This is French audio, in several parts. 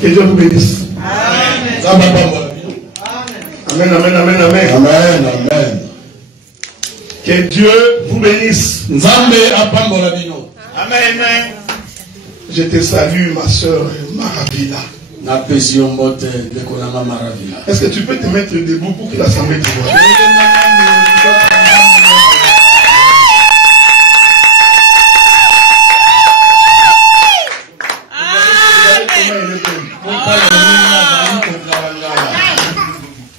Que Dieu vous bénisse. Amen, amen, amen, amen. Amen, amen. Que Dieu vous bénisse. Amen. Je te salue, ma soeur Maravilla. Est-ce que tu peux te mettre debout pour que l'assemblée te voie?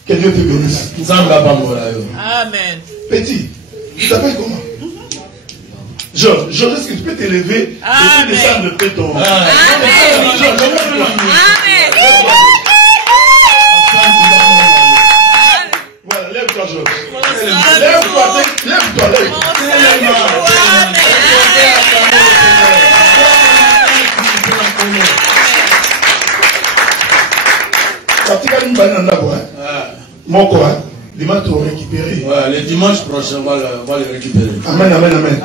Que Dieu te bénisse. Amen. Petit, tu t'appelles comment? Georges, est-ce que tu peux t'élever et te descendre de ton... Amen. Voilà, lève-toi, Georges. Lève-toi. Mon quoi? Dimanche, tu vas récupérer. Ouais, le dimanche prochain, on va le récupérer. Amen, amen, amen.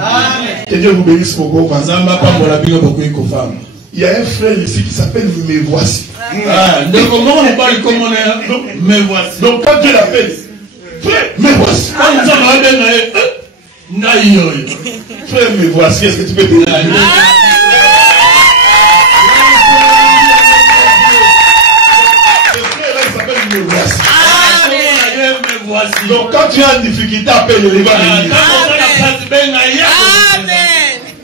Que Dieu vous bénisse beaucoup. Il y a un frère ici qui s'appelle Me Voici. Donc, comment on parle comme on est? Me Voici. Donc, quand Dieu l'appelle, frère, Me Voici. Frère, Me Voici. Est-ce que tu peux te dire? Donc quand tu as une difficulté, appelle les va venir.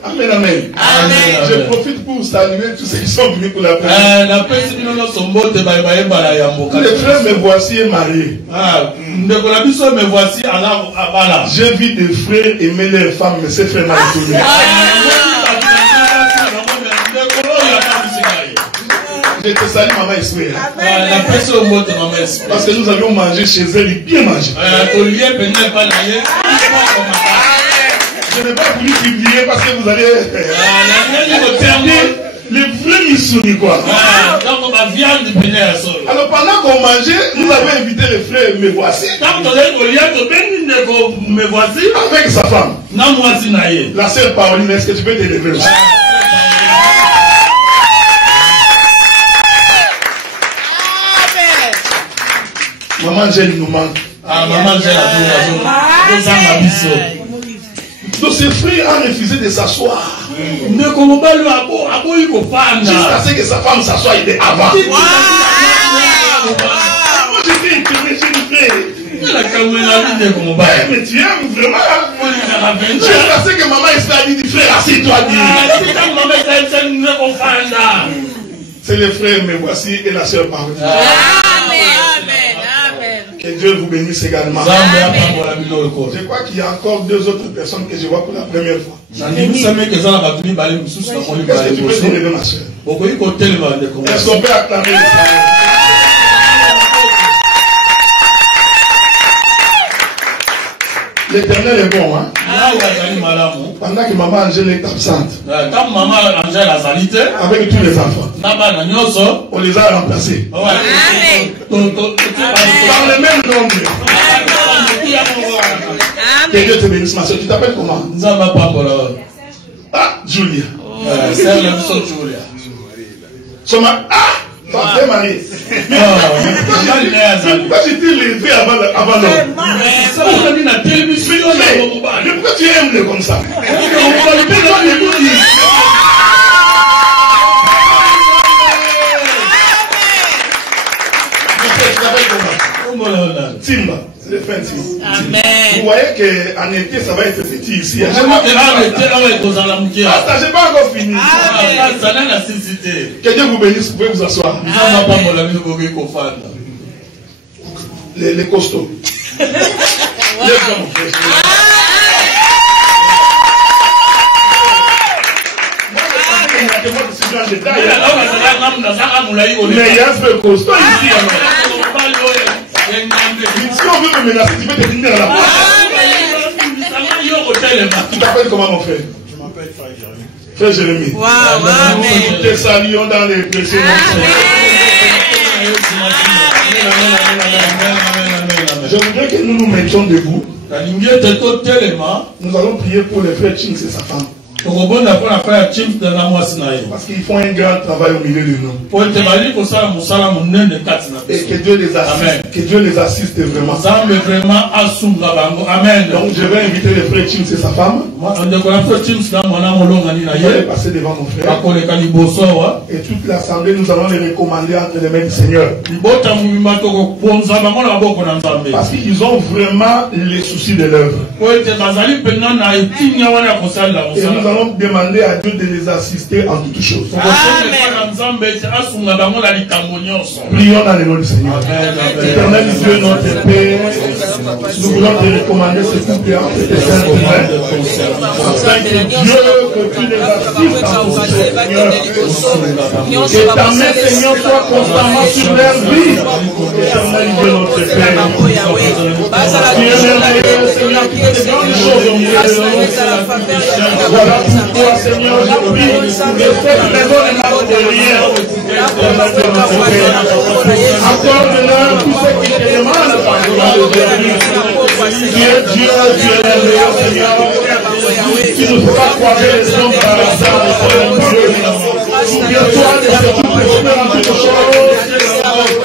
Amen, amen. Je profite pour saluer tous ceux qui sont venus pour la prière. Le frère Me Voici est marié. J'ai vu des frères aimer leurs femmes, mais ces frères m'ont étonné. Je te salue, maman Esprit. Parce que nous avions mangé chez elle, bien mangé. Je n'ai pas voulu publier parce que vous allez les vrais missionnaires, quoi. Alors pendant qu'on mangeait, nous avons invité les frères Me Voici. Avec sa femme. La sœur Pauline, est-ce que tu peux t'élever aussi? Maman Angèle nous manque. Maman Angèle a donc ces frères ont refusé de s'asseoir. Jusqu'à ce que sa femme s'assoie, il est avant. Moi j'étais étonné, j'ai dit frère. Mais tu aimes vraiment. Jusqu'à ce que maman Esther dit frère, assieds-toi. C'est les frères Me Voici et la sœur Pauline. Que Dieu vous bénisse également. Je crois qu'il y a encore deux autres personnes que je vois pour la première fois. Qu'est-ce que tu peux dire de ma soeur? Est-ce qu'on peut acclamer le Seigneur? L'Éternel est bon, hein? Pendant que maman Angèle est absente, avec tous les enfants, on les a remplacés. Par le même nombre. Que Dieu te bénisse, ma soeur. Tu t'appelles comment? Ah, Julia. Pourquoi j'étais levé avant l'homme? Pourquoi tu aimes comme ça? Timba, c'est le fin de vous voyez qu'en été, ça va être petit ici. Je n'ai pas encore fini. Que Dieu vous bénisse, vous pouvez vous asseoir. Les costauds. Mais il y a un peu costaud ici. Si on veut me menacer, tu peux te finir là. Tu t'appelles comment, mon frère? Je m'appelle Frère Jérémie. Frère Jérémie. Nous te saluons dans les précieux noms. Je voudrais que nous nous mettions debout. Nous allons prier pour les frères Chings et sa femme. Parce qu'ils font un grand travail au milieu de nous. Et que Dieu les assiste. Que Dieu les assiste vraiment. Amen. Donc je vais inviter le frère Chims et sa femme. Je vais passer devant mon frère. Et toute l'assemblée, nous allons les recommander entre les mains du Seigneur. Parce qu'ils ont vraiment les soucis de l'œuvre. Et nous allons demander à Dieu de les assister en toutes choses. Prions dans le nom du Seigneur. Éternel Dieu, notre Père, nous voulons te recommander ce couple entre tes saintes mains. Afin que Dieu, que tu les assistes en toutes choses, Seigneur. Que ta main, Seigneur, soit constamment sur leur vie. Éternel Dieu, notre Père. Tu es merveilleux, Seigneur, tu fais de grandes choses au milieu de nous. Voilà pourquoi, Seigneur, je prie de cette raison de ma prière. Accorde-leur tout ce qui te demande par gloire aujourd'hui. Tu es Dieu, tu es merveilleux, Seigneur. Tu ne peux pas croiser les hommes par hasard, souviens-toi de ce qui peut faire en toutes choses.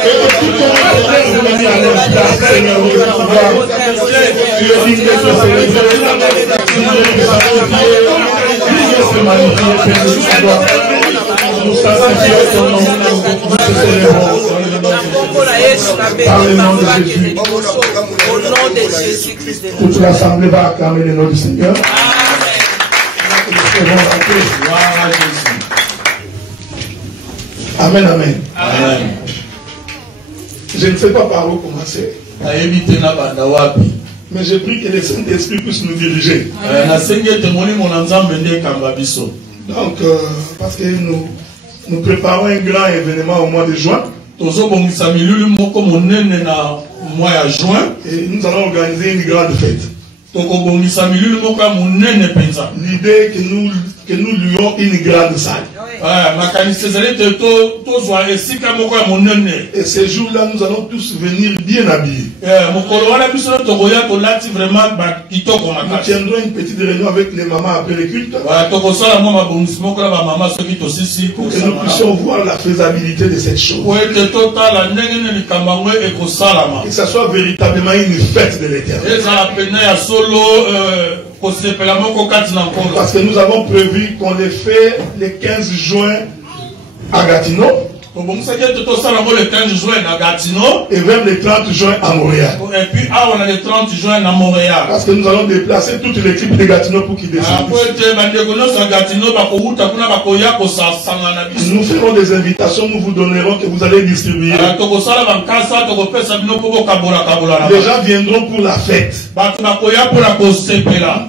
Et que tout ton rêve est venu à l'instant, Seigneur, de pouvoir. Tu es digne de ce Seigneur. Se magnifier, Père de l'histoire. Nous sanctifions ton nom. Nous te célébrons. Par le nom de Jésus. Au nom de Jésus-Christ. Toute l'assemblée va acclamer le nom du Seigneur. Amen, amen. Amen. Je ne sais pas par où commencer. Mais je prie que le Saint-Esprit puisse nous diriger. Donc, parce que nous préparons un grand événement au mois de juin. Et nous allons organiser une grande fête. L'idée est que nous louons une grande salle. Et ces jours-là, nous allons tous venir bien habillés. Nous tiendrons une petite réunion avec les mamans après le culte. Pour que nous puissions voir la faisabilité de cette chose. Que ce soit véritablement une fête de l'Éternel. Parce que nous avons prévu qu'on les fait le 15 juin à Gatineau. Et vers le 30 juin à Montréal. Et puis, on a le 30 juin à Montréal. Parce que nous allons déplacer toute l'équipe de Gatineau pour qu'ils descendent. Nous ferons des invitations, nous vous donnerons que vous allez distribuer. Les gens viendront pour la fête.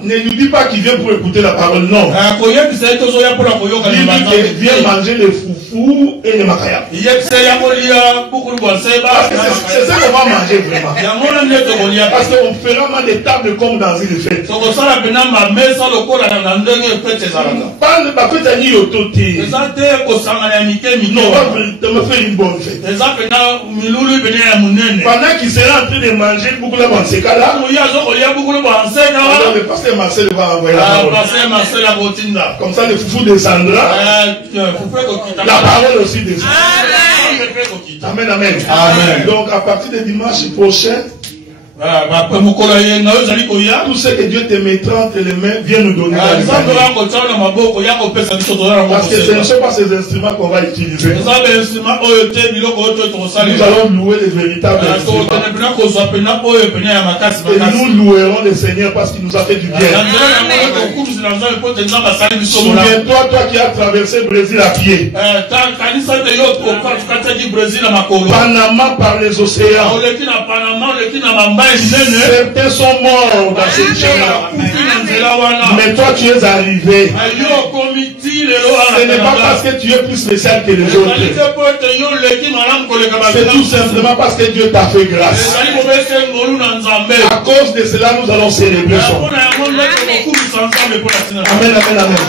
Ne lui dis pas qu'il vient pour écouter la parole, non. Il vient manger les foufous et les macayas. C'est ça qu'on va manger vraiment. Parce qu'on fera mal des tables comme dans une fête. Pas de fête à n'y autoté. Non, on va faire une bonne fête. Pendant qu'il sera en train de manger beaucoup de banseka là, le pasteur Marcel va envoyer la parole. Comme ça le foufou descendra. La parole aussi descendra. Amen, amen. Amen. Donc à partir de dimanche prochain, tout ce que Dieu te mettra entre les mains, viens nous donner. Parce que ce ne sont pas ces instruments qu'on va utiliser. Nous allons louer les véritables instruments. Et nous louerons le Seigneur parce qu'il nous a fait du bien. Souviens-toi, toi qui as traversé le Brésil à pied. Panama par les océans. Certains sont morts dans cette chaîne-là. Mais toi tu es arrivé. Ce n'est pas parce que tu es plus spécial que les autres. C'est tout simplement parce que Dieu t'a fait grâce. À cause de cela, nous allons célébrer son. Amen, amen, amen.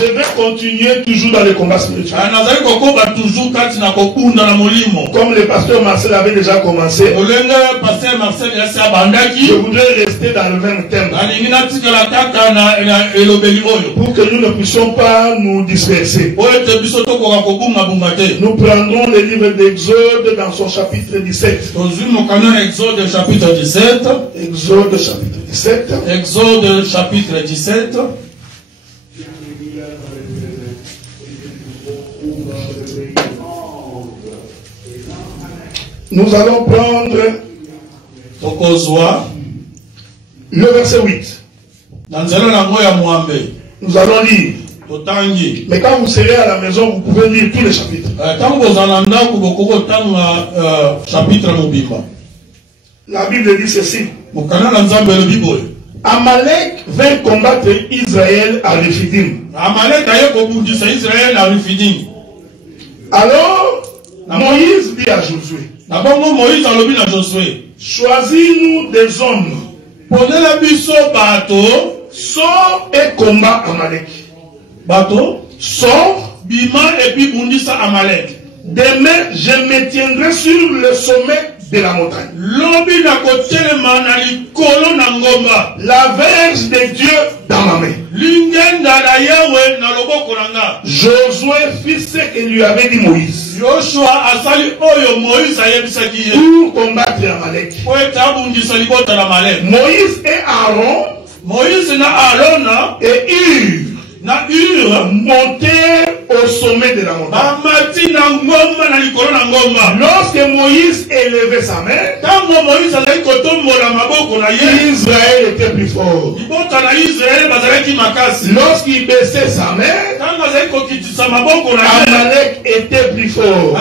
Je vais continuer toujours dans les combats spirituels. Comme le pasteur Marcel avait déjà commencé, je voudrais rester dans le même thème pour que nous ne puissions pas nous disperser. Nous prendrons le livre d'Exode dans son chapitre 17. Exode chapitre 17. Exode chapitre 17. Exode chapitre 17. Nous allons prendre le verset 8. Nous allons lire. Mais quand vous serez à la maison, vous pouvez lire tous les chapitres. La Bible dit ceci. Amalek vint combattre Israël à Rephidim. Alors, Moïse dit à Josué, choisis-nous des hommes, sors et combat Amalek. Sors, demain je me tiendrai sur le sommet de la montagne. La verge de Dieu dans ma main. Josué fit ce que lui avait dit Moïse pour combattre Amalek. Moïse et Aaron et Hur montèrent au sommet de la montagne. Lorsque Moïse élevait sa main, Israël était plus fort. Lorsqu'il baissait sa main, Amalek était plus fort.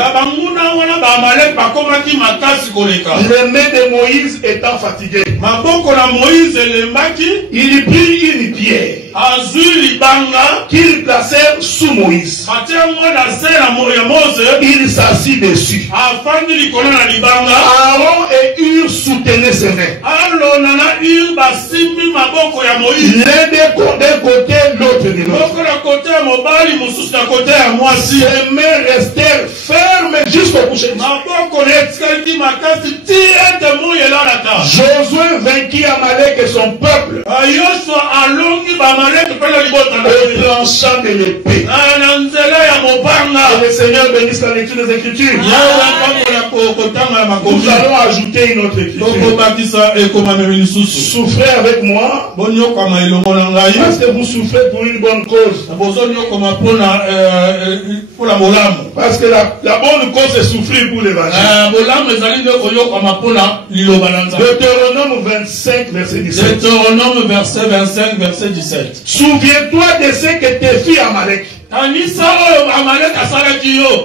Les mains de Moïse étant fatiguées, il prit une pierre qu'il placèrent sous Moïse. Il s'assit dessus. Aaron et Hur soutenaient ses mains. L'un d'un côté, l'autre de l'autre. Ses mains restèrent fermes jusqu'au coucher. Josué vainquit Amalek et son peuple au tranchant de l'épée. Que le Seigneur bénisse la lecture des Écritures. Nous allons ajouter une autre écriture. Souffrez avec moi, parce que vous souffrez pour une bonne cause. Parce que la bonne cause c'est souffrir pour l'évangile. Deutéronome 25 verset 17. Deutéronome verset 25 verset 17. Souviens-toi de ce que tes filles Amalek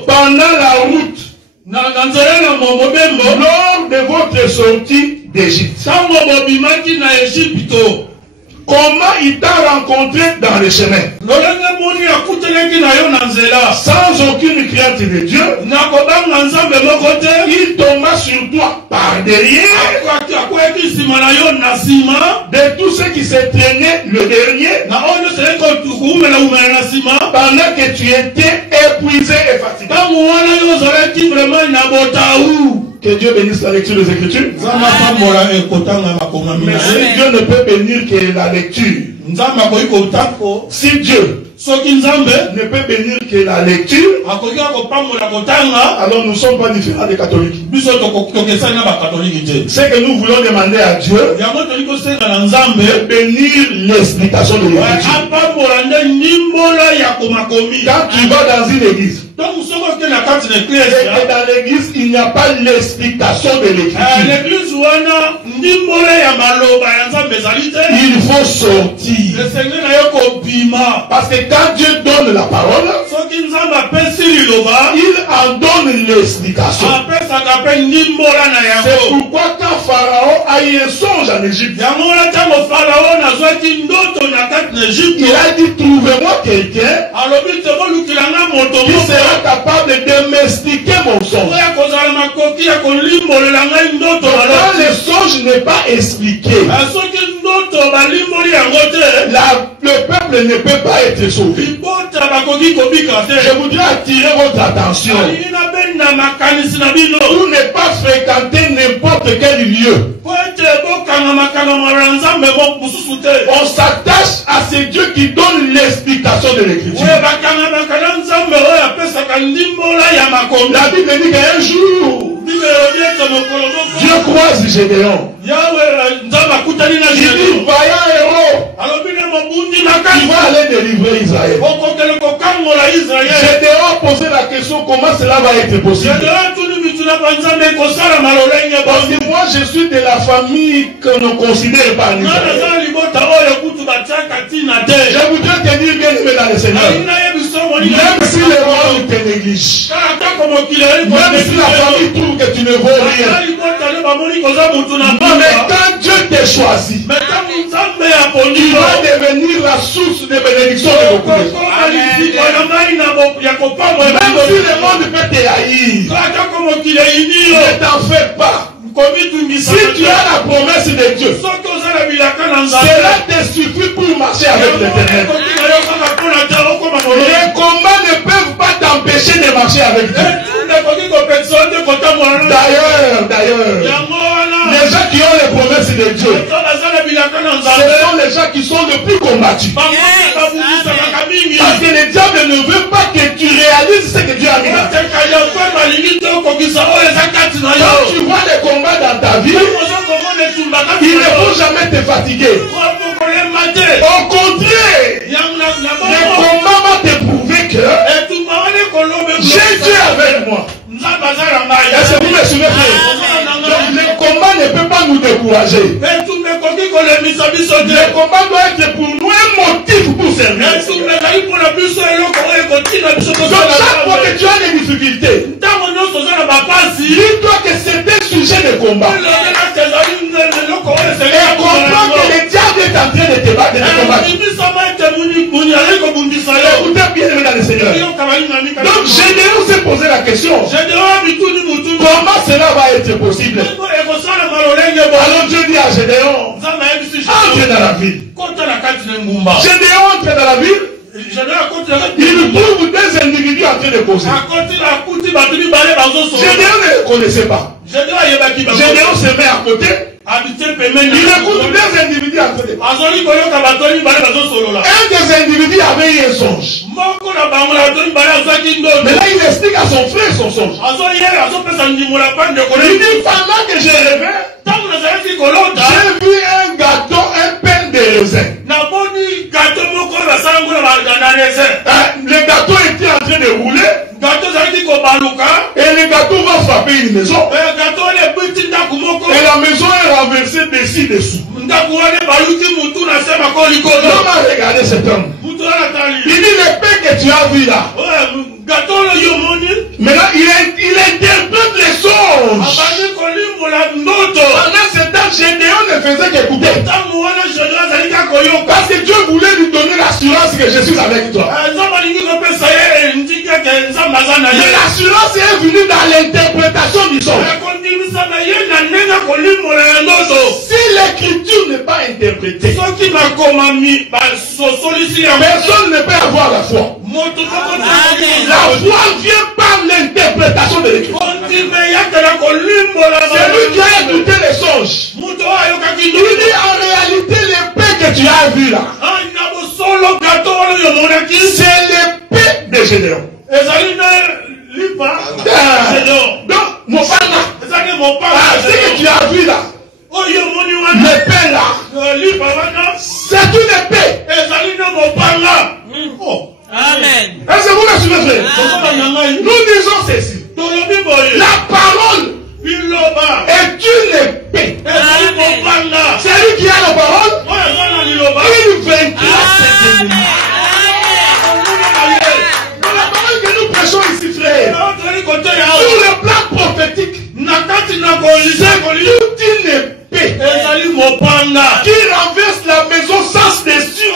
pendant la route lors de votre sortie d'Égypte. Comment il t'a rencontré dans le chemin? Sans aucune crainte de Dieu, il tomba sur toi par derrière de tous ceux qui se traînaient le dernier pendant que tu étais épuisé et fatigué. Que Dieu bénisse la lecture des Écritures. Mais si Dieu ne peut bénir que la lecture, si Dieu ne peut bénir que la lecture, alors nous ne sommes pas différents des catholiques. C'est que nous voulons demander à Dieu de bénir l'explication de l'écriture. Quand tu vas dans une église, et que dans l'église il n'y a pas l'explication de l'écriture, il faut sortir. Parce que quand Dieu donne la parole, il en donne l'explication. C'est pourquoi quand Pharaon a eu un songe en Égypte, il a dit trouvez-moi quelqu'un qui sera capable de m'expliquer mon songe. Quand le songe n'est pas expliqué, le le peuple ne peut pas être sauvé, je voudrais attirer votre attention pour ne pas fréquenter n'importe quel lieu. On s'attache à ces dieux qui donnent l'explication de l'écriture. La Bible dit qu'un jour, Dieu croise Gédéon. Il dit, vaillant héros, il va aller délivrer Israël. Gédéon posait la question, comment cela va être possible? Parce que moi je suis de la famille que l'on considère pas Israël. Je voudrais te dire bien aimé dans le Seigneur, même si le monde te néglige, même si la famille trouve que tu ne vaux rien, mais quand Dieu t'a choisi, il va devenir la source de bénédiction de beaucoup de gens. Même si le monde peut te haïr, ne t'en fais pas. Si tu as la promesse de Dieu, cela te suffit pour marcher avec l'Éternel. Les combats ne peuvent pas t'empêcher de marcher avec Dieu. D'ailleurs, les gens qui ont les promesses de Dieu, ce sont les gens qui sont les plus combattus. Parce que le diable ne veut pas que tu réalises ce que Dieu a mis dans ta vie. Quand tu vois les combats dans ta vie, il ne faut jamais te fatiguer. Au contraire, les combats vont te prouver que j'ai Dieu avec moi. Est-ce que vous me suivez? Le combat ne peut pas nous décourager. Le combat doit être pour nous un motif pour servir. Donc chaque fois que tu as des difficultés, dis-toi que c'est un sujet de combat. Et comprends que le diable est en train de te battre, de te combattre. Écoutez bien aimé dans le Seigneur. Donc Gédéon s'est posé la question, comment cela va être possible? Alors Dieu dit à Gédéon, entre dans la ville. Gédéon entre dans la ville. Il trouve des individus en train de causer. Gédéon ne le connaissait pas. Gédéon se met à côté. Il écoute des individus en train de parler. Un des individus avait eu un songe. Mais là il explique à son frère son songe. Il dit, pendant que j'ai rêvé, j'ai vu un gâteau, un pain de raisin. Le gâteau était en train de rouler. Et le gâteau va frapper une maison. Et la maison est renversée dessus. L'homme a regardé cet homme. Il dit, le pain que tu as vu là, maintenant il interprète les songes. Pendant ce temps, Gédéon ne faisait qu'écouter. Parce que Dieu voulait lui donner l'assurance que je suis avec toi. Mais l'assurance est venue dans l'interprétation du songe. Si l'écriture n'est pas interprétée, personne ne peut avoir la foi. La foi vient par l'interprétation de l'écriture. C'est lui qui a écouté les songes. Il dit en réalité l'épée que tu as vue là, c'est l'épée de Gédéon. Donc, mon père, ce que tu as vu là, l'épée là, c'est une épée. Amen. Est-ce que vous me suivez, frère? Nous disons ceci. La parole est une épée. Celui qui a la parole, il vaincra ses ennemis. Dans la parole que nous prêchons ici, frère, sur le plan prophétique, c'est toute une épée qui renverse la maison sans dessus.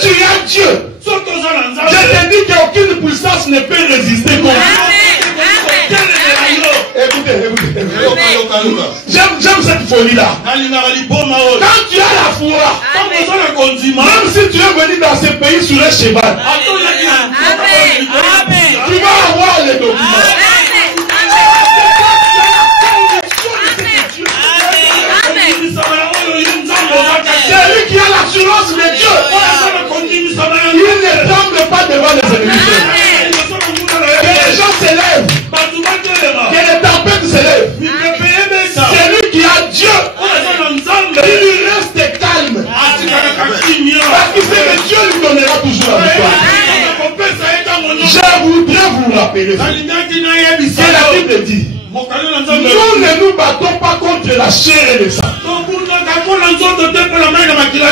Tu as Dieu. Je te dis qu'aucune puissance ne peut résister contre Dieu. Écoutez. J'aime cette folie-là. Quand tu as la foi, même si tu es venu dans ce pays sur un cheval, tu vas avoir les documents. C'est lui qui a l'assurance de Dieu. Il ne tremble pas devant les ennemis. Que les gens s'élèvent, que les tempêtes s'élèvent. C'est lui qui a Dieu. Il reste calme. Parce qu'il sait que Dieu lui donnera toujours la victoire. Je voudrais vous rappeler que la Bible dit: nous ne nous battons pas contre la chair et le sang.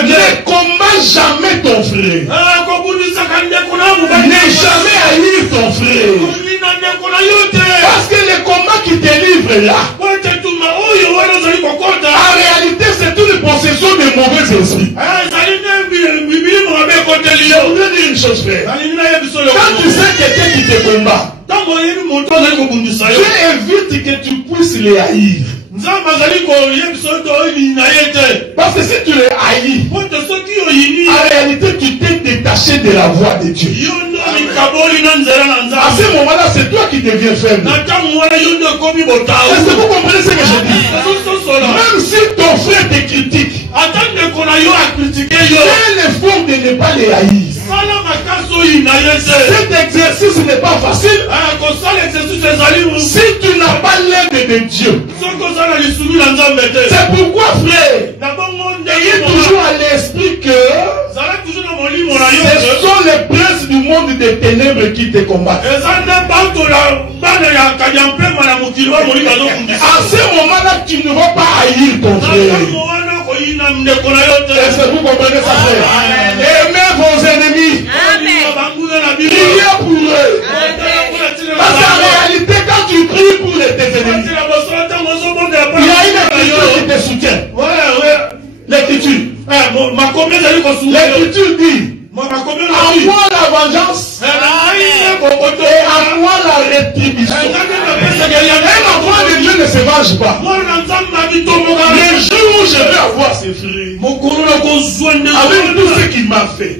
Ne combat jamais ton frère. Ne jamais haïr ton frère. Parce que le combat qui te livre là, en réalité c'est une possession de mauvais esprits. Je voudrais dire une chose, frère. Quand tu sais quelqu'un qui te combat, Dieu évite que tu puisses les haïr. Parce que si tu les haïs, en réalité tu t'es détaché de la voix de Dieu. À ce moment-là, c'est toi qui deviens faible. Est-ce que vous comprenez ce que je dis? Même si ton frère te critique, fais l'effort de ne pas les haïr. Cet exercice n'est pas facile. Si tu n'as pas l'aide de Dieu, c'est pourquoi, frère, ayez toujours à l'esprit que ce sont les princes du monde des ténèbres qui te combattent. À ce moment-là, tu ne vas pas haïr ton frère. Est-ce que vous comprenez ça, frère? Aimez vos ennemis. Priez pour eux. Parce qu'en réalité, quand tu pries pour tes ennemis, il y a une écriture qui te soutient. L'écriture. L'écriture dit: à moi la vengeance et à moi la rétribution. Un enfant de Dieu ne se venge pas. Le jour où je vais avoir ses frères, avec tout ce qu'il m'a fait,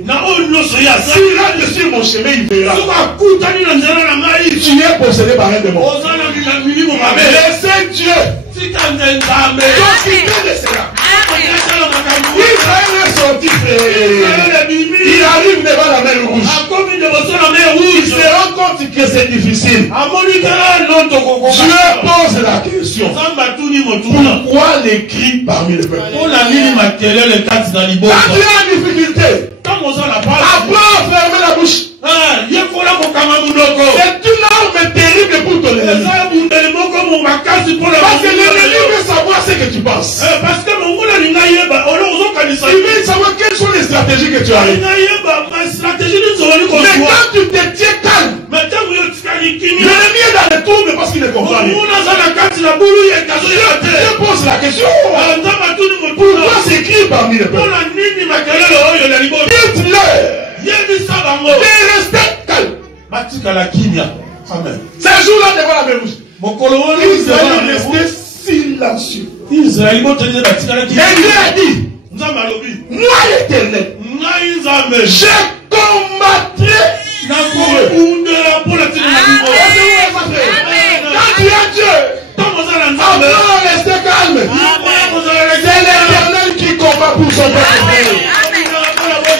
s'il rentre sur mon chemin, il verra. Tu es possédé par un démon. Laissez Dieu s'occuper de cela. Israël est sorti, frère. Il arrive devant la mer rouge. Il se rend compte que c'est difficile. Dieu pose la question: pourquoi les cris parmi le peuple? Quand tu es en difficulté, apprends à fermer la bouche. C'est une arme terrible pour ton ennemi. Parce que l'ennemi veut savoir ce que tu penses. Il veut savoir quelles sont les stratégies que tu as. Mais quand tu te tiens calme, l'ennemi est dans le trouble parce qu'il ne comprend rien. Je pose la question: pourquoi s'écrit parmi les peuples? Dites-le de rester calme. Ces jours-là devant la mer rouge, Israël est resté silencieux. Et Dieu a dit: moi l'éternel, je combattrai pour eux. Quand tu as Dieu, apprends à rester calme. C'est l'éternel qui combat pour son peuple.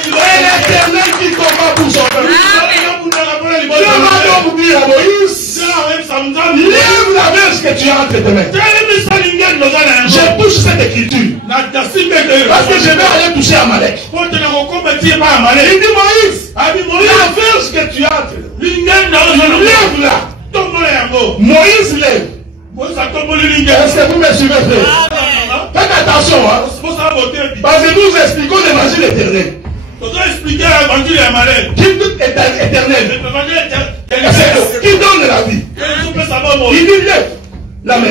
C'est l'éternel qui combat pour son peuple. Dieu va donc dire à Moïse: lève la verge que tu as entre tes mains. Je touche cette écriture parce que je vais aller toucher Amalek. Il dit: Moïse, la verge que tu as entre tes mains, lève-la. Moïse lève. Est-ce que vous me suivez, frère? Faites attention, hein? Parce que nous expliquons l'évangile éternel. Qui est éternel, qui donne la vie. Il dit: lève la main.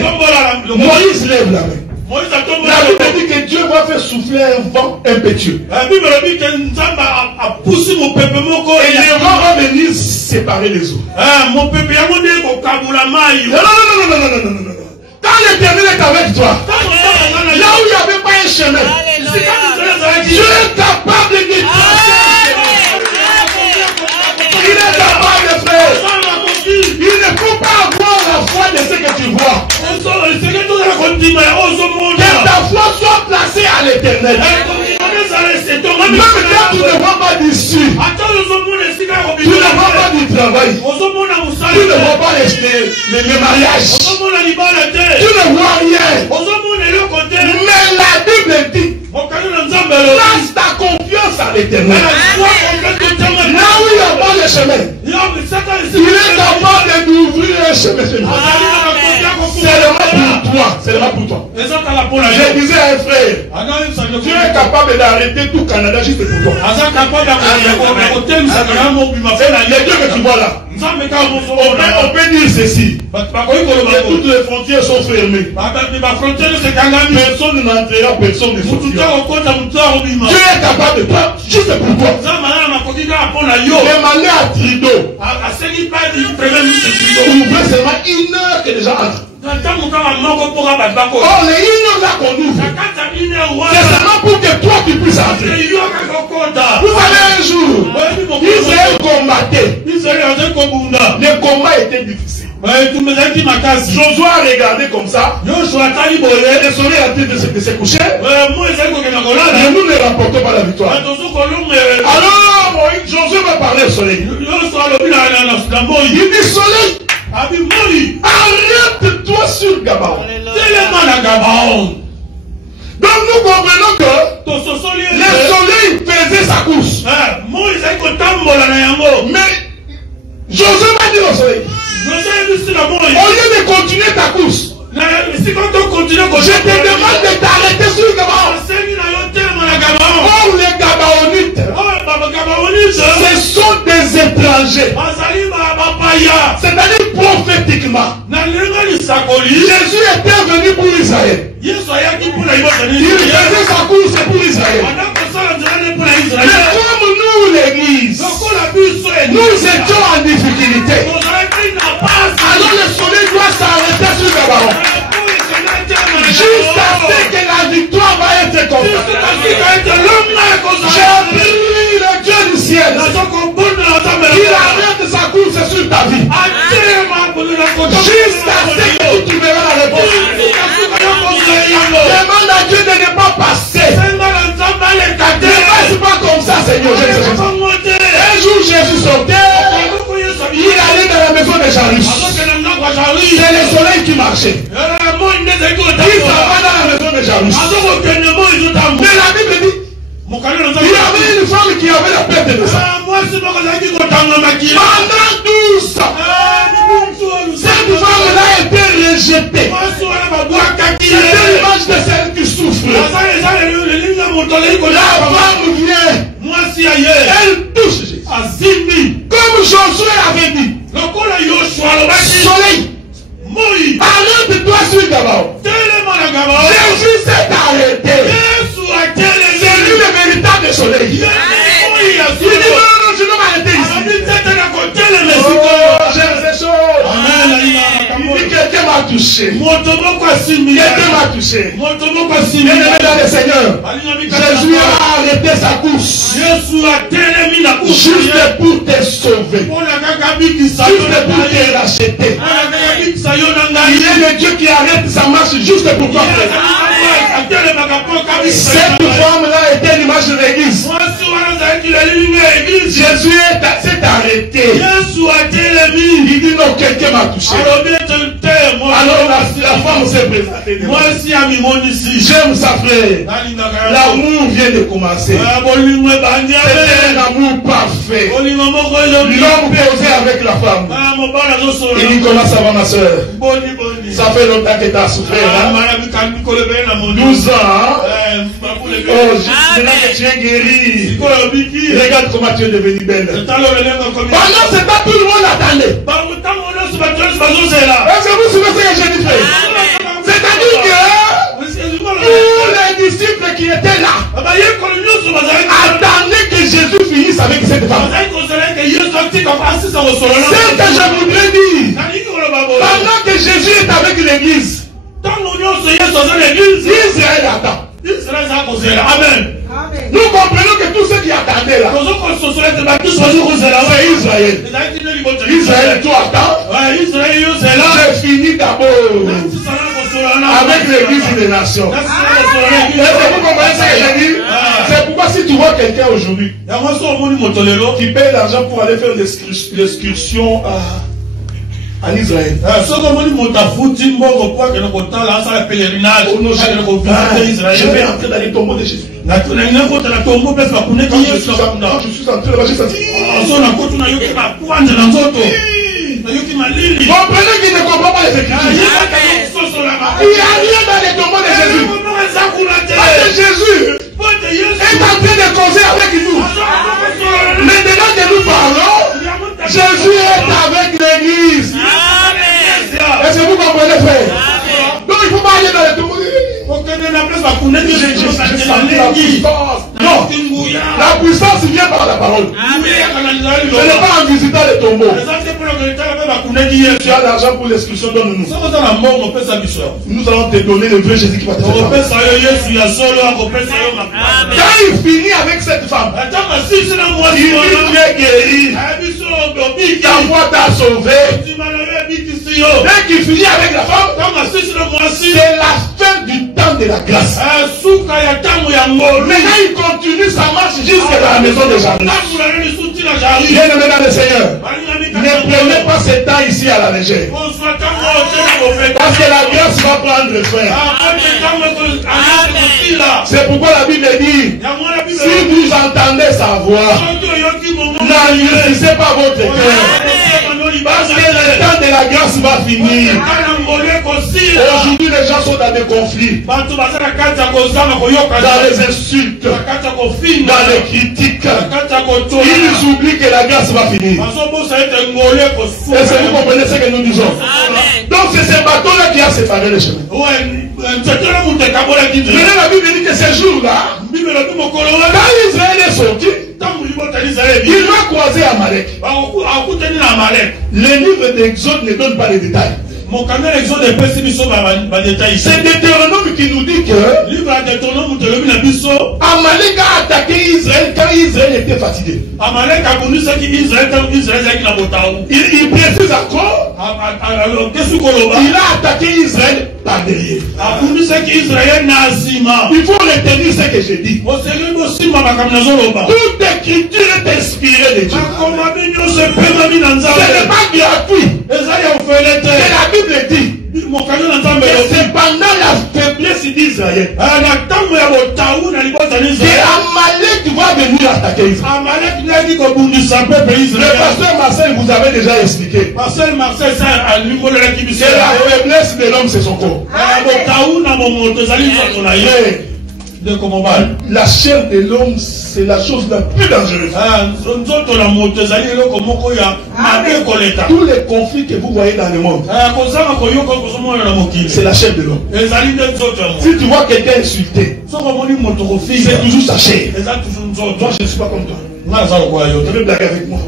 Moïse lève la main. La Bible dit que Dieu va faire souffler un vent impétueux. Et le vent va venir séparer les eaux. Non. Quand le l'Éternel est avec toi. Là où il n'y avait pas un chemin, Dieu est capable de tracer. Il est capable de faire. Il ne faut pas avoir la foi de ce que tu vois. Que ta foi soit placée à l'Éternel. Même quand tu ne vois pas d'issue, tu ne vois pas du travail, tu ne vois pas les mariages, tu ne vois rien. Mais la Bible dit, place ta confiance à l'Éternel. Là où il n'y a pas de chemin, il est capable d'ouvrir un chemin. Seulement pour toi. Je disais à un frère, tu es capable d'arrêter tout Canada juste pour toi. Les dieux que tu vois là, on peut dire ceci. Toutes les frontières sont fermées. Personne n'entrera, personne ne sortira. Tu es capable de prendre juste pour toi. Demander à Trudeau. Ouvrir seulement une heure que les gens entrent. Oh, les îles là qu'on ouvre, c'est seulement pour que toi tu puisses entrer. Vous savez, un jour, Israël combattait. Le combat était difficile. Josué a regardé comme ça. Le soleil est en train de se coucher. Et nous ne rapportons pas la victoire. Alors, Josué va parler au soleil. Il dit soleil, arrête-toi sur Gabaon. Donc nous comprenons que le soleil faisait sa course. Mais Josué va dire au soleil, au lieu de continuer ta course, je te demande de t'arrêter sur Gabaon. Or les Gabaonites, ce sont des étrangers. C'est-à-dire prophétiquement, Jésus était venu pour Israël. Il faisait sa course pour Israël. Mais comme nous, l'église, nous étions en difficulté, alors le soleil doit s'arrêter sur Gabaon. Jusqu'à ce que la victoire va être constatée. J'ai pris le Dieu du ciel. Il arrête sa course sur ta vie. Jusqu'à ce que tu trouveras la réponse. Demande à Dieu de ne pas passer. Ne passe pas comme ça, Seigneur. Un jour, Jésus sortait. Il allait dans la maison de Jairus. C'est le soleil qui marchait. Il s'en va dans la maison de Jairus. Mais la Bible dit, il y avait une femme qui avait la perte de sang. Pendant 12 ans, cette femme-là a été rejetée. C'était l'image de celle qui souffre. La femme vient. Elle touche Jésus. Comme Josué avait dit, soleil, arrête-toi sur Gabaon. Jésus s'est arrêté. C'est lui le véritable soleil. Il dit non, je ne m'arrêter ici. J'aime ces choses. Il dit quelqu'un m'a touché. Quelqu'un m'a touché. Bien-aimé dans le Seigneur, Jésus a arrêté sa course. Juste pour te sauver. Juste pour te racheter. Il est le Dieu qui arrête sa marche juste pour toi. Cette femme-là était l'image de l'église. Jésus s'est arrêté. Il dit non, quelqu'un m'a touché. Alors la femme s'est présentée. J'aime sa frère. L'amour vient de commencer. C'est un amour parfait. L'homme posé avec la femme. Il dit comment ça va ma soeur? Ça fait longtemps que tu as souffert. 12 ans. Oh, maintenant que tu es guéri. Regarde comment tu es devenu belle. Pendant ce temps, tout le monde attendait. Est-ce que vous savez ce que j'ai dit, frère? C'est-à-dire que tous les disciples qui étaient là attendaient que Jésus finisse avec cette femme. C'est ce que je voudrais dire. Pendant que Jésus est avec l'église, Israël attend. Amen. Nous comprenons que tous ceux qui attendaient là, c'est Israël. Israël, tout attend. J'ai fini d'abord avec l'église des nations. Vous comprenez ce que j'ai dit? C'est pourquoi si tu vois quelqu'un aujourd'hui qui paye l'argent pour aller faire l'excursion en Israël. Je vais entrer dans les tombeaux de Jésus. Quand je suis entré là-bas, j'ai senti. Comprenez qu'il ne comprend pas les Écritures. Il n'y a rien dans les tombeaux de Jésus. Parce que Jésus est en train de causer avec nous. Maintenant que nous parlons, Jésus est avec l'église. Est-ce que vous comprenez, frère? Donc il ne faut pas aller dans les tombeaux. Non, la puissance vient par la parole. Ce n'est pas en visitant les tombeaux. Tu as l'argent pour l'exclusion, donne-nous. Nous allons te donner le vrai Jésus qui va te faire. Quand il finit avec cette femme, il dit tu es guéri. Ta voix t'a sauvé. Dès qu'il finit avec la femme, c'est la fin du temps de la grâce. Maintenant il continue sa marche jusqu'à la maison de Jairus. Bien-aimé dans le Seigneur, ne prenez pas ce temps ici à la légère. Parce que la grâce va prendre fin. C'est pourquoi la Bible dit, si vous entendez sa voix, n'endurcissez pas votre cœur. Parce que le temps de la grâce va finir. Aujourd'hui, les gens sont dans des conflits, dans les insultes, dans les critiques. Ils oublient que la grâce va finir. Est-ce que vous comprenez ce que nous disons? Donc c'est ce bateau-là qui a séparé les chemins. Maintenant la Bible dit que ce jour-là, quand Israël est sorti, il va croiser Amalek. Le livre d'Exode ne donne pas les détails. C'est Deutéronome qui nous dit que Amalek a attaqué Israël quand Israël était fatigué. Il précise encore, il a attaqué Israël par derrière. Il faut retenir ce que j'ai dit. Toute écriture est inspirée de Dieu. Ce n'est pas gratuit. C'est la Bible dit. C'est pendant la faiblesse d'Israël que Amalek va venir attaquer Israël. Le pasteur Marcel vous avait déjà expliqué que la faiblesse de l'homme c'est son corps. La chair de l'homme c'est la chose la plus dangereuse. Tous les conflits que vous voyez dans le monde, c'est la chair de l'homme. Si tu vois quelqu'un insulté, c'est toujours sa chair. Moi je ne suis pas comme toi. Tu veux blaguer avec moi?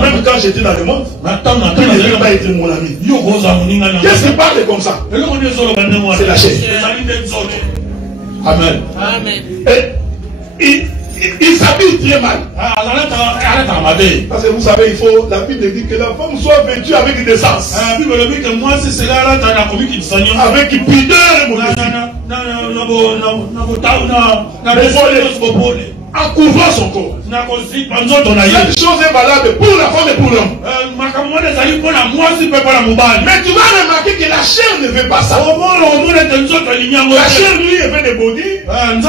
Même quand j'étais dans le monde, tu ne veux pas être mon ami. Qu'est-ce qui parle comme ça? C'est la chair. Amen. Il s'habille très mal. Parce que vous savez, il faut, la Bible dit que la femme soit vêtue avec décence. Avec pudeur et modestie. En couvrant son corps. Cette chose est valable pour la femme et pour l'homme. Mais tu vas remarquer que la chair ne veut pas ça. La chair lui est fait des body. Même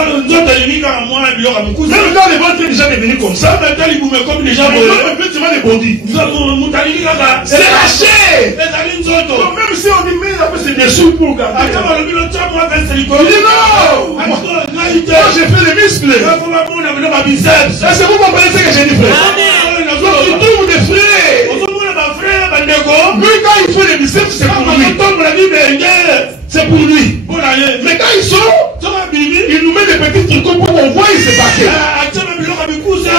quand les ventres déjà devenus comme ça, effectivement les body. C'est la chair. Donc même si on dit mais c'est des sous pour garder. Il dit non. Moi j'ai fait les muscles. Est-ce que vous comprenez ce que j'ai dit, frère? Donc il trouve des frères. Lui quand il fait les biceps c'est pour lui. C'est pour lui. Mais quand il sort, il nous met des petits trucs pour qu'on voit il s'est battu. Tout ça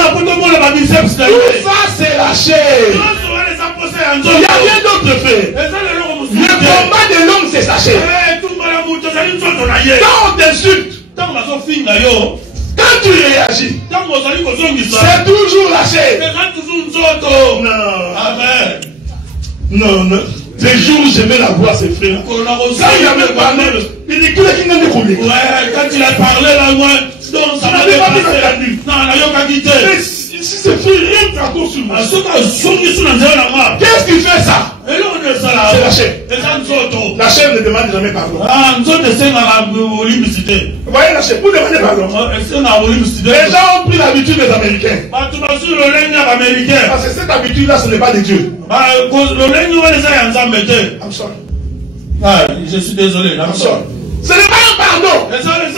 c'est la chair. Il n'y a rien d'autre fait. Le combat de l'homme c'est sa chair. Quand on t'insulte, quand tu réagis, c'est toujours la chair. Non. Amen. Non, non. Les jours où j'aimais la voix, ses frères. Quand il avait parlé, il dit qu'il n'a pas de quand il a parlé là, moi, donc ça n'avait pas entendu. Non, on n'a pas quitté. Si c'est fait, rien encore sur moi. Qu'est-ce qui fait ça? C'est la chair. La chair ne demande jamais pardon. Vous voyez la chair, vous demandez pardon. Les gens ont pris l'habitude des Américains. Parce que cette habitude-là, ce n'est pas de Dieu. I'm sorry. Ah, je suis désolé. I'm sorry. Ce n'est pas un pardon. C'est une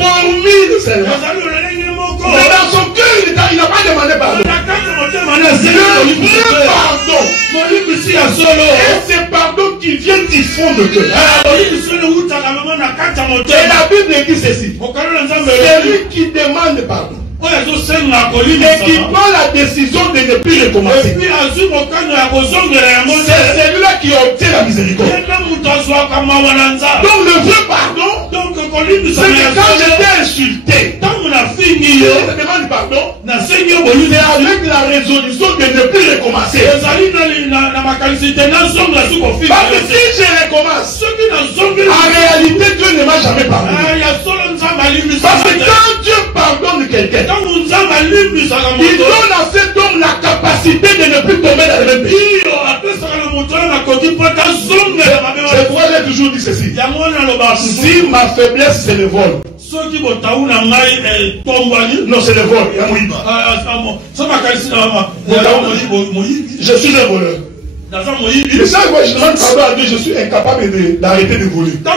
formule seulement. Mais dans son cœur, il n'a pas demandé pardon. Il veut pardon. Et c'est pardon qui vient du fond de cœur. Et la Bible dit ceci. C'est lui qui demande pardon. Et qui prend la décision de ne plus recommencer. C'est celui-là qui obtient la miséricorde. Donc le vrai pardon, c'est que quand j'étais insulté, je demande pardon, c'est avec la résolution de ne plus recommencer. Parce que si je recommence, en réalité Dieu ne m'a jamais pardonné. Parce que quand Dieu pardonne quelqu'un, il donne à cet homme la capacité de ne plus tomber dans le même pays. C'est pourquoi j'ai toujours dit ceci. Si ma faiblesse c'est le vol. Non, c'est le vol. Je suis un voleur. Et ça, moi, je demande pardon à Dieu, je suis incapable d'arrêter de voler. Un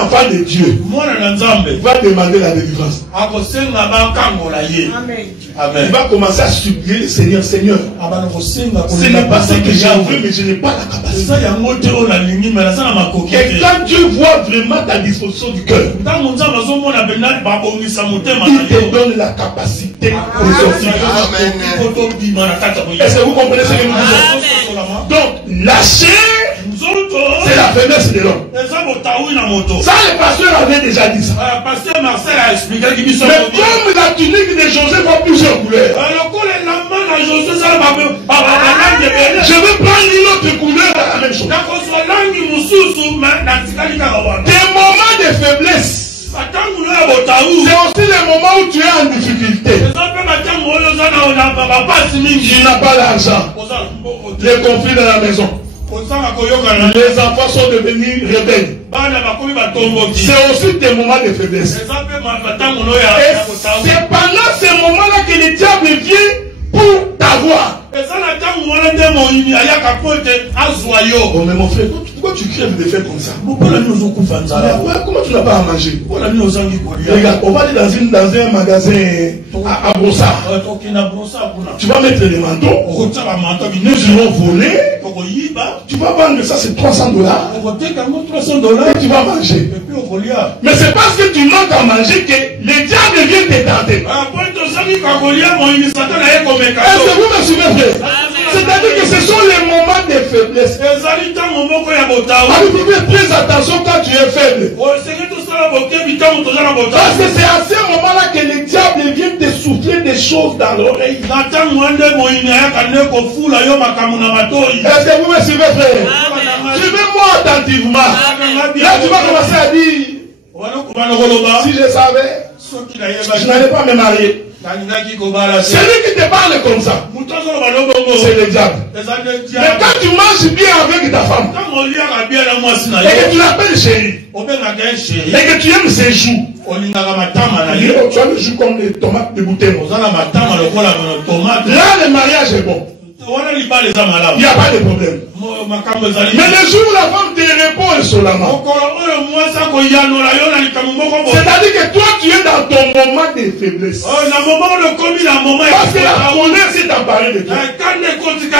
enfant de Dieu va demander la délivrance. Amen. Il va commencer à supplier le Seigneur. Seigneur, ce n'est pas ce que j'ai envie, mais je n'ai pas la capacité. Et quand Dieu voit vraiment ta disposition du cœur, il te donne la capacité de sortir. Est-ce que vous comprenez ce que nous disons? Donc, la chair, c'est la faiblesse de l'homme. Ça, le pasteur avait déjà dit ça. Mais comme la tunique de Joseph a plusieurs couleurs, je vais prendre une autre couleur à la même chose. Des moments de faiblesse, c'est aussi les moments où tu es en difficulté. Tu n'as pas l'argent. Les conflits dans la maison. Les enfants sont devenus rebelles. C'est aussi des moments de faiblesse. Et c'est pendant ces moments-là que le diable vient pour t'avoir. Oh mais mon frère, pourquoi tu crèves de faire comme ça? Comment tu n'as pas à manger? Regarde, on va aller dans un magasin à Brossard. Tu vas mettre les manteaux. Nous irons voler. Tu vas vendre ça, c'est $300. Et tu vas manger. Mais c'est parce que tu manques à manger que le diable vient te tenter. Est-ce que vous me suivez, frère? C'est-à-dire que ce sont les moments de faiblesse. Faites très attention quand tu es faible. Parce que c'est à ce moment-là que le diable vient te souffler des choses dans l'oreille. Est-ce que vous me suivez, frère? Suivez-moi attentivement. Là, tu vas commencer à dire, si je savais, je n'allais pas me marier. Celui qui te parle comme ça, c'est le diable. Mais quand tu manges bien avec ta femme, et que tu l'appelles chérie, et que tu aimes ses joues, tu as le joue comme les tomates de bouteille. Là, le mariage est bon. Il n'y a pas de problème. Mais le jour où la femme te répond insolemment, c'est-à-dire que toi tu es dans ton moment de faiblesse. Parce que la colère s'est emparée de toi.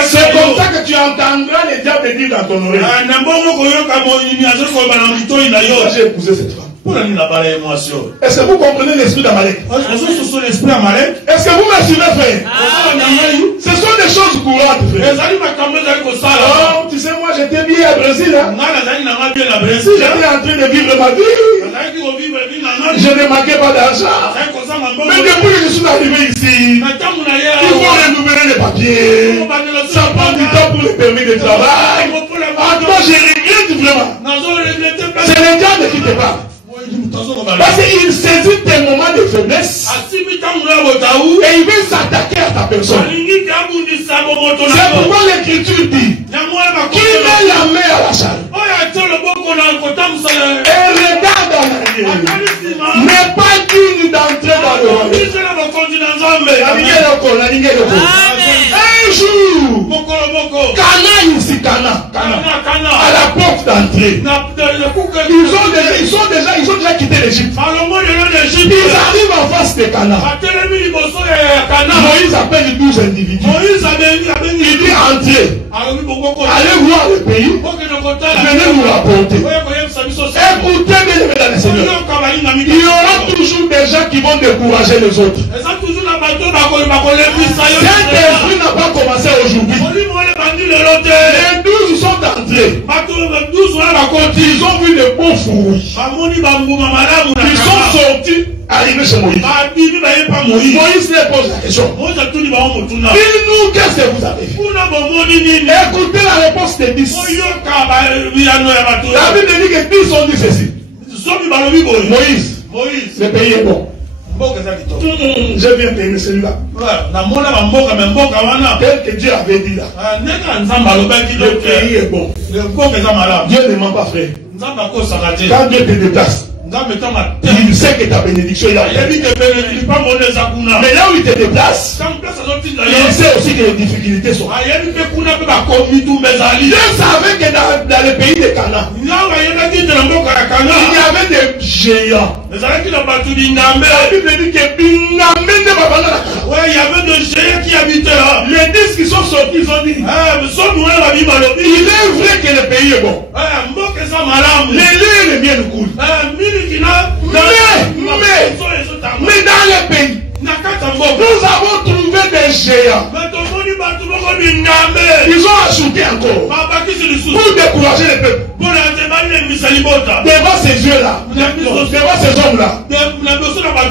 C'est comme ça que tu entendras le diable dire dans ton oreille. J'ai épousé cette femme. Est-ce que vous comprenez l'esprit d'Amalek? Est-ce que vous me suivez, frère? Ce sont des choses courantes, frère. Oh, tu sais, moi j'étais bien. au Brésil. J'étais en train de vivre ma vie. Je ne manquais pas d'argent. Mais depuis que je suis arrivé ici, il faut renouveler les papiers. Ça prend du temps pour le permis de travail. En toi, je regrette vraiment. C'est le diable qui te parle. Parce qu'il saisit tes moments de faiblesse et il veut s'attaquer à ta personne. C'est pourquoi l'écriture dit qui met la main à la charge et regarde en arrière, n'est pas digne d'entrer dans le royaume. Un jour, Cana ici, Cana, à la porte d'entrée, ils ont déjà quitté l'Égypte. Ils arrivent en face de Cana. Moïse appelle 12 individus. Il dit entrez, allez voir le pays, venez nous rapporter. Écoutez bien les mesdames et seigneurs, il y aura toujours des gens qui vont décourager les autres. Cet esprit n'a pas commencé aujourd'hui. Les 12 sont entrés. Ils ont vu des beaux fruits. Ils sont sortis, arrivés chez Moïse. Moïse les pose la question. Dis-nous, qu'est-ce que vous avez fait? Écoutez la réponse des 10. La Bible dit que 10 ont dit ceci. Moïse, le pays est bon. Je viens payer celui-là. Tel que Dieu avait dit là. Le pays est bon. Dieu ne ment pas, frère. Quand Dieu te déplace, il sait que ta bénédiction est là. Mais là où il te déplace, il sait aussi que les difficultés sont là. Dieu savait que dans le pays de Cana, il y avait des géants. La Bible dit que il y avait des géants qui habitaient là. Les 10 qui sont sortis, ils ont dit il est vrai que le pays est bon. Les lieux et les miens nous coulent. Mais dans le pays, nous avons trouvé des géants. Ils ont ajouté encore pour décourager les peuples. Devant ces yeux-là, devant ces hommes-là,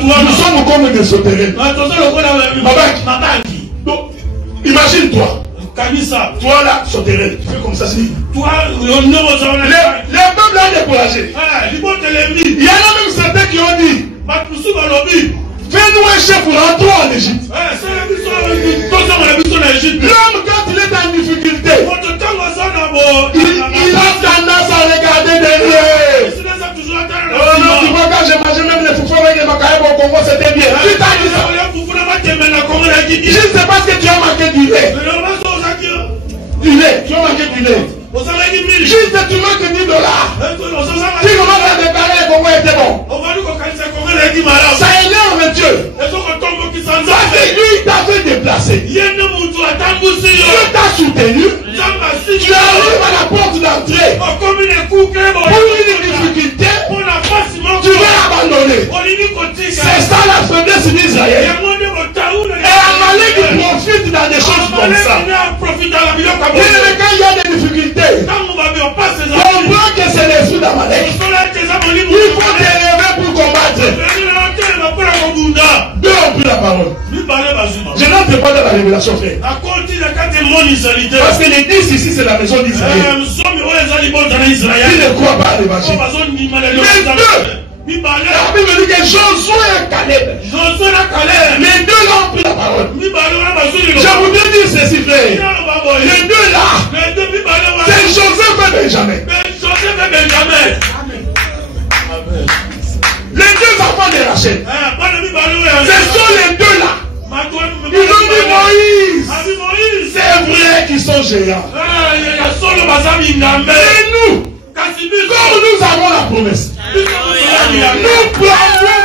nous sommes comme des sauterelles. Donc, imagine-toi. Toi là, sauterelle, tu fais comme ça, c'est. Les peuples ont découragé. Il y en a même certains qui ont dit fais-nous un chef pour rentrer en Égypte. L'homme, quand il est en difficulté, il a tendance à regarder derrière. Oh non, tu vois, quand j'ai mangé même les foufous avec les macaïbes au Congo, c'était bien. Tu t'as dit ça. Je ne sais pas ce que tu as manqué du lait. Du lait, tu as manqué du lait. Juste tu manques $10. Tu commences à déclarer le Congo était bon. Ça énerve Dieu. Parce que lui, il t'avait déplacé. Dieu t'a soutenu. Tu arrives à la porte d'entrée. Pour une difficulté, tu vas abandonner. C'est ça la faiblesse d'Israël. Et Amalek profite dans des choses comme ça. Quand il y a des difficultés, comprends que c'est l'esprit d'Amalek. Il faut te lever pour combattre. Deux ont pris la parole. Je n'entre pas dans la révélation, frère. Parce que les 10 ici, c'est la maison d'Israël. Ils ne croient pas à l'évangile. Mais deux, la Bible dit que Josué et Caleb, les deux là ont pris la parole. Je voudrais dire ceci, frère. Les deux là, c'est Joseph et Benjamin. Les deux enfants de Rachel, ce sont les deux là. Ils ont dit Moïse, c'est vrai qu'ils sont géants. Mais nous, comme nous avons la promesse, nous prenons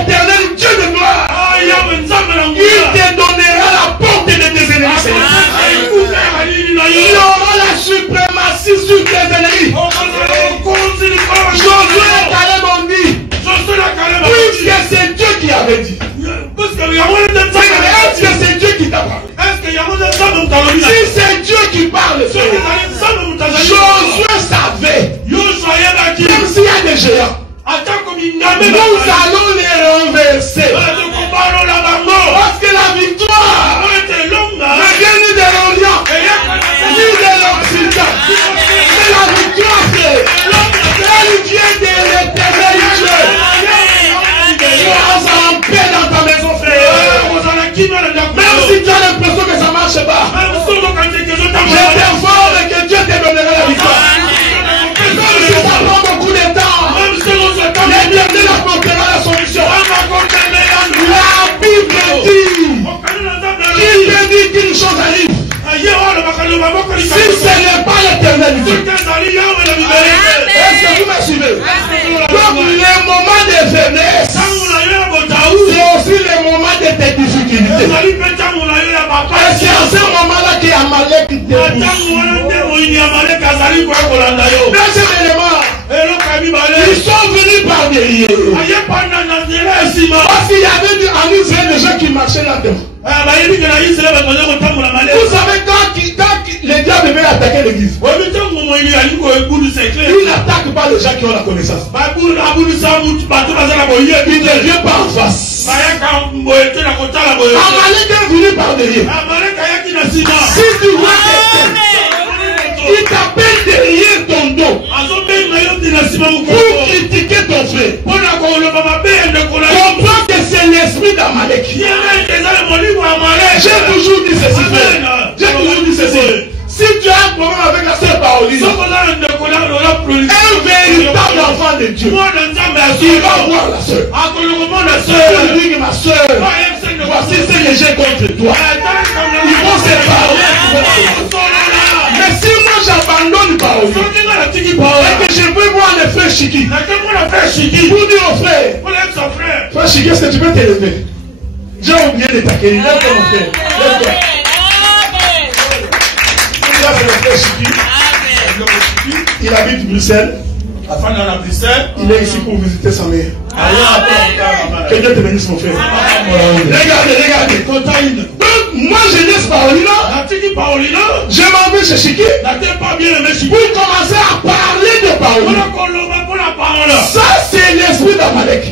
Éternel Dieu de gloire, il te donnera la porte de tes ennemis. Il y aura la suprématie sur tes ennemis. Josué et Caleb ont dit, puisque c'est Dieu qui avait dit, est-ce que c'est Dieu qui t'a parlé? Même si tu as l'impression que ça ne marche pas, je t'informe que Dieu te donnera la victoire. Même si ça prend beaucoup de temps, l'Éternel apportera la solution. La Bible dit, il te dit qu'une chose arrive. Si ce n'est pas l'Éternel, est-ce que vous me suivez? Donc les moments de faiblesse, c'est aussi les moments de tes difficultés. Et c'est en ce moment-là qu'il y a Amalek qui te pousse. Deuxième élément, ils sont venus par derrière. Parce qu'il y avait en Israël des gens qui marchaient là-dedans. Vous savez, quand les diables veulent attaquer l'église, il n'attaque pas les gens qui ont la connaissance. Il ne vient pas en face. Amalek est venu par derrière. Si tu vois quelqu'un, il t'appelle derrière ton dos pour critiquer ton frère. Comprends que c'est l'esprit d'Amalek. J'ai toujours dit ceci, frère. J'ai toujours dit ceci. Si tu as un problème avec la sœur Pauline, un véritable enfant de Dieu, il va voir la sœur. Il va dire que ma sœur, voici ce que j'ai contre toi. Ils vont se parler. Mais si moi j'abandonne Pauline, et que je veux voir le frère Chiki, pour dire au frère, frère Chiki, est-ce que tu peux t'élever? J'ai oublié de t'accueillir. Lève-toi mon frère. Lève-toi. Il habite Bruxelles. Il est ici pour visiter sa mère. Que Dieu te bénisse mon frère. Regardez. Donc moi je laisse Paolina. Je m'en vais chez Chiki. Pour commencer à parler de Paolina. Ça c'est l'esprit d'Amalek.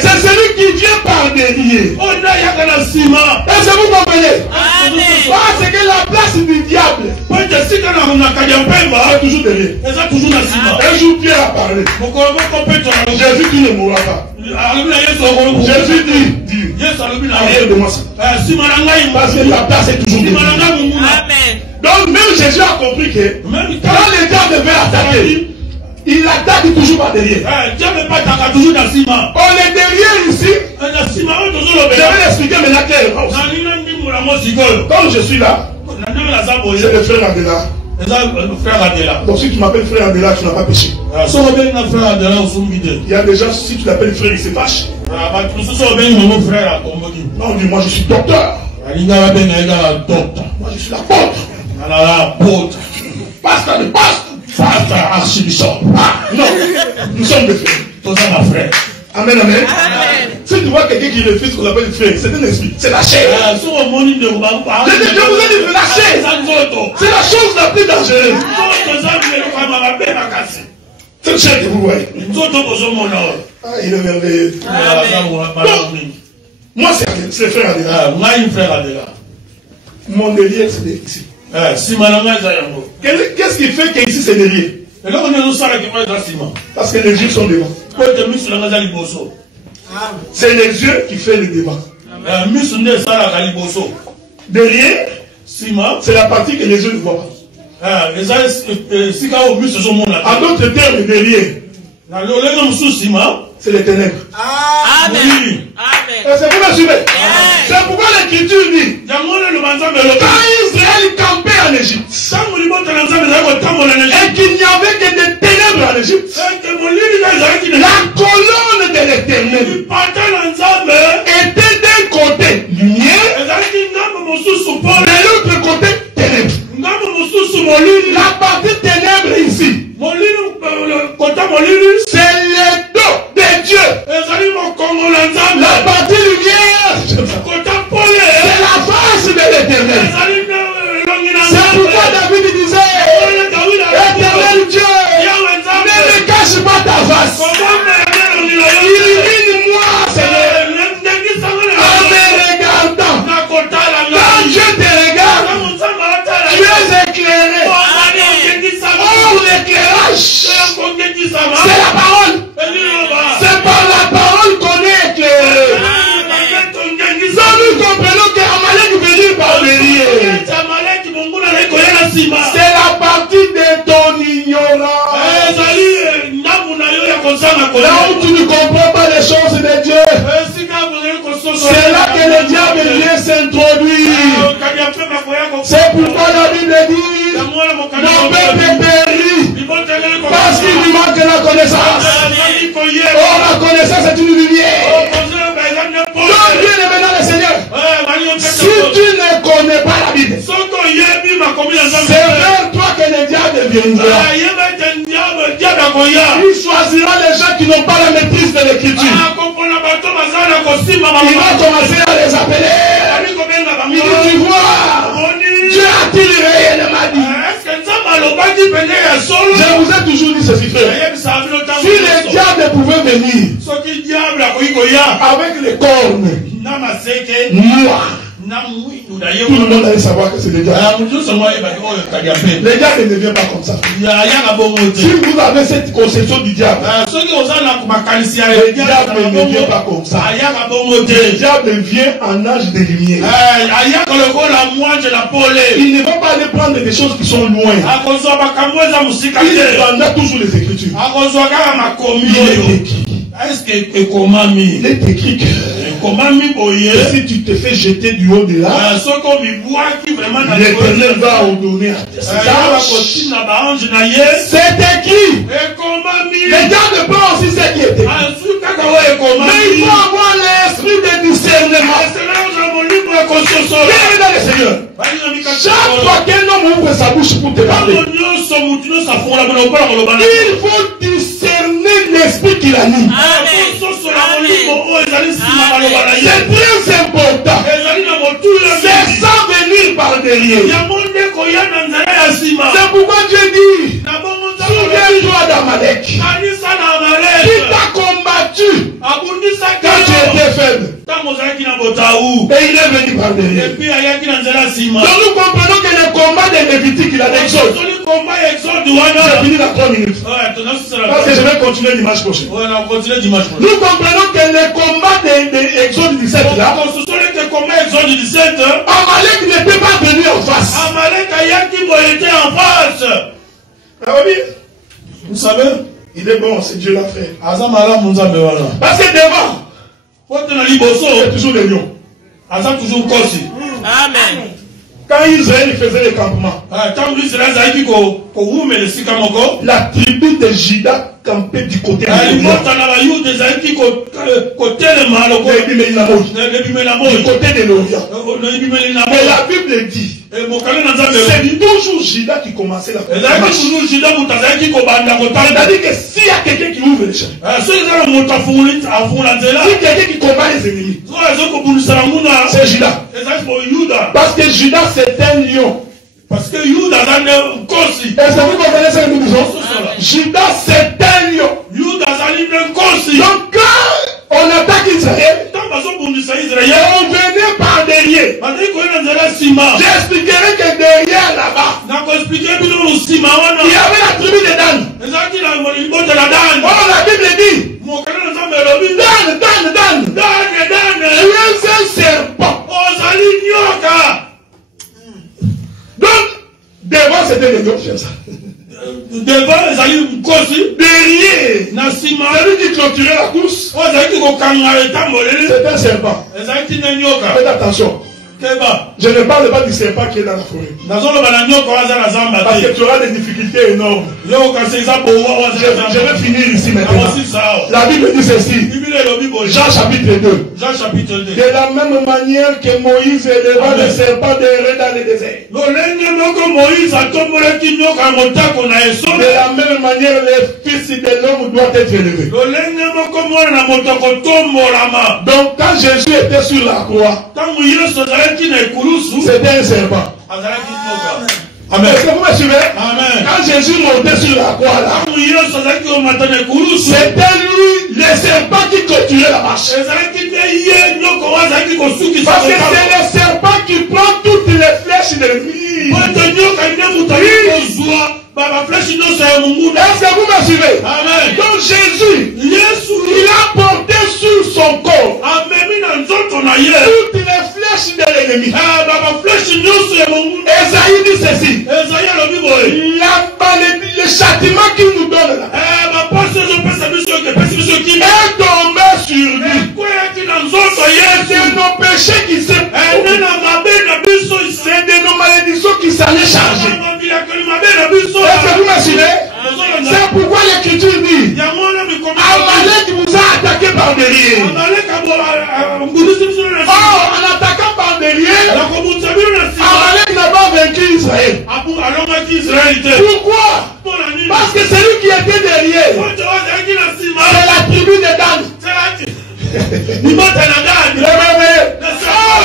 C'est celui qui vient par derrière. Est-ce que vous comprenez? Parce que la place du diable c'est toujours derrière. Un jour Pierre a parlé. Jésus qui ne mourra pas. Jésus dit arrière de moi ça. Parce que la place est toujours derrière. Donc même Jésus a compris que quand le diable veut attaquer, il attaque toujours par derrière. On est derrière ici. Je vais l'expliquer maintenant clairement. Comme je suis là, c'est le frère Adela. Donc si tu m'appelles frère Adela, tu n'as pas péché. Il y a des gens, si tu l'appelles frère, il se fâche. Non, dis moi je suis docteur. Moi je suis l'apôtre. Pasteur de pasteur. Archibishop. Non, nous sommes des frères. Amen, amen. Si tu vois quelqu'un qui refuse qu'on appelle frère, c'est un esprit, c'est la chair. Je vous ai dit la chair. C'est la chose la plus dangereuse. C'est le chair que vous voyez. Il est merveilleux. Moi, c'est frère Adela. Mon délire, c'est ici. Qu'est-ce qui fait qu'ici c'est derrière? Parce que les yeux sont devant. C'est les yeux qui font le devant. Derrière, c'est la partie que les yeux ne voient pas. En d'autres termes, derrière, c'est les ténèbres. Amen. C'est vous me suivez? C'est pourquoi l'Écriture dit quand Israël campait en Égypte et qu'il n'y avait que des ténèbres en Égypte, la colonne de l'Éternel était d'un côté lumière et de l'autre côté ténèbres. La partie ténèbres ici, c'est le dos de Dieu. La partie lumière, c'est la face de l'Éternel. C'est pourquoi David disait, Éternel Dieu, ne me cache pas ta face. s'introduire. C'est pourquoi la Bible dit, mon peuple périt parce qu'il lui manque la connaissance. Oh, la connaissance est une lumière. Donc, bien aimé dans le Seigneur, si tu ne connais pas la Bible, c'est vers toi que le diable viendra. Il choisira les gens qui n'ont pas la maîtrise de l'écriture. Il va commencer à les appeler. Il dit, tu vois, Dieu a-t-il réellement dit? Je vous ai toujours dit ceci, frère. Si le diable pouvait venir avec les cornes noirs, tout le monde allait savoir que c'est le diable. Le diable ne vient pas comme ça. Si vous avez cette conception du diable, le diable ne vient pas comme ça. Le diable vient en âge de lumière. Il ne va pas aller prendre des choses qui sont loin. Il prendra toujours les Écritures. Il est écrit que si tu te fais jeter du haut de là, l'Éternel va ordonner à tes anges. C'est écrit. Les gars ne pas aussi ce qui est écrit. Mais il faut avoir l'esprit de discernement. Viens dans le Seigneur. Chaque fois qu'un homme ouvre sa bouche pour te parler, il faut discerner l'esprit qu'il a mis. C'est très important. C'est sans venir par derrière. C'est pourquoi Dieu dit, souviens-toi d'Amalek. Qui t'a combattu quand tu étais faible. Et il est venu par derrière. Donc nous comprenons que le combat de Lévitique, il a d'Exode. J'ai fini dans 3 minutes. Parce que je vais continuer dimanche prochain. Nous comprenons que le combat de Exode 17 là, Amalek n'était pas venu en face. Vous savez, il est bon, c'est Dieu l'a fait. Parce que devant, c'est toujours des lions. Amen. Quand Israël faisait le campement, la tribu de Juda campait du côté de l'Orient. Du côté de l'Orient. Mais la Bible dit, c'est toujours Juda qui commençait la première. C'est-à-dire que s'il y a quelqu'un qui ouvre les chemins, si quelqu'un qui combat les ennemis, c'est Juda. Parce que Juda c'est un lion. Parce que Juda est un Kosi. Est-ce que vous comprenez ce que nous disons? Juda c'est un lion. Juda est un Kosi. Donc quand on attaque Israël, on venait par derrière. J'expliquerai que derrière là-bas, il y avait la tribu de Dan. Oh, la Bible dit, Dan, tu es un serpent. Donc, devant c'était les lions, c'est ça. Devant les alliés Kosi. Derrière, celui qui clôturait la course, c'est un serpent. Faites attention. Je ne parle pas du serpent qui est dans la forêt. Parce que tu auras des difficultés énormes. Je vais finir ici maintenant. La Bible dit ceci. Jean chapitre 2. De la même manière que Moïse éleva le serpent de dans le désert. De la même manière, le Fils de l'homme doit être élevé. Donc quand Jésus était sur la croix, c'était un serpent. Amen. Est-ce que vous me suivez? Amen. Quand Jésus montait sur la croix là, c'était lui, le serpent qui clôturait la marche. Parce que c'est le serpent qui prend toutes les flèches de l'ennemi. Est-ce que vous me suivez? Amen. Donc Jésus, il a porté sur son corps toutes les flèches de l'ennemi. Esaïe dit ceci. Le châtiment qu'il nous donne là est tombé sur lui. C'est nos péchés qui s'est par derrière. Oh, en attaquant par derrière, Amalek n'a pas vaincu Israël. Pourquoi? Parce que celui qui était derrière, c'est la tribu de Dan.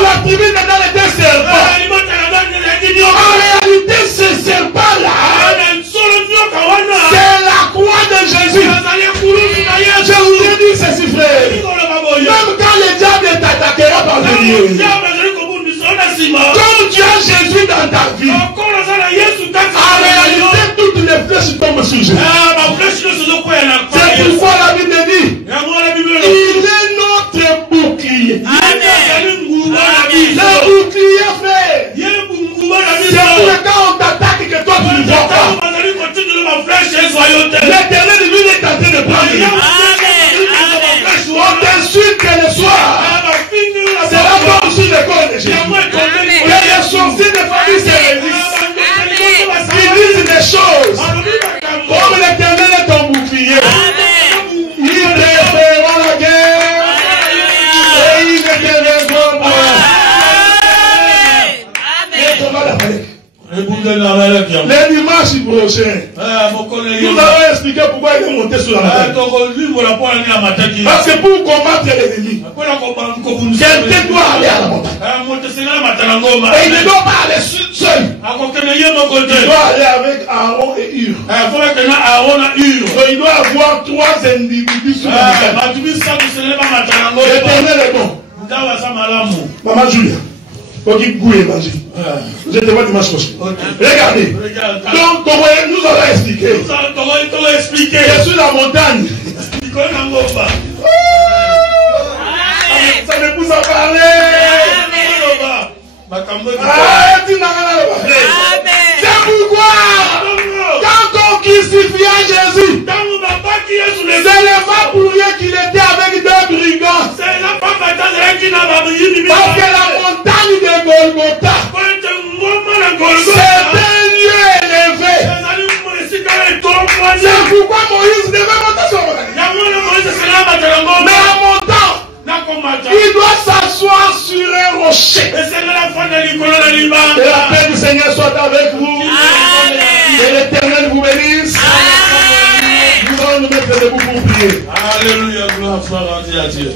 La tribu de Dan était serpent. En réalité, ce serpent-là, c'est la croix de Jésus. Je voudrais dire ceci, frère. Même quand le diable t'attaquera par derrière, comme tu as Jésus dans ta vie, en réalité, toutes les flèches tombent sur Jésus. C'est pourquoi la Bible dit, il est notre bouclier. Le bouclier, frère. C'est pour le cas où on t'attaque que toi tu ne vois pas. L'Éternel, lui, est en train de prendre. On t'insulte le soir. C'est là qu'on suit le corps de Jésus. Que les sorciers de famille se réunissent. Ils disent des choses. Comme l'Éternel est ton bouclier. Il te fera la guerre. Et il ne te laissera pas. Les dimanches prochains, nous allons expliquer pourquoi il est monté sur la montagne. Parce que pour combattre l'ennemi, quelqu'un doit aller à la montagne. Et il ne doit pas aller seul. Il doit aller avec Aaron et Hur. Il doit avoir 3 individus sur la montagne. L'Éternel est bon. Maman Julia. Je te vois dimanche prochain. Regardez. Donc, nous allons expliquer. Je suis la montagne. Ça me pousse à parler. C'est pourquoi, quand on crucifia Jésus, c'est le pas pour lui qu'il était avec 2 brigands. Parce que la montagne de Golgotha, c'est un lieu élevé. C'est pourquoi Moïse devait monter sur la montagne. Mais en montant, il doit s'asseoir sur un rocher. Et la paix du Seigneur soit avec vous. Et l'Éternel vous bénisse. Nous allons nous mettre debout pour prier. Alléluia, gloire soit rendue à Dieu.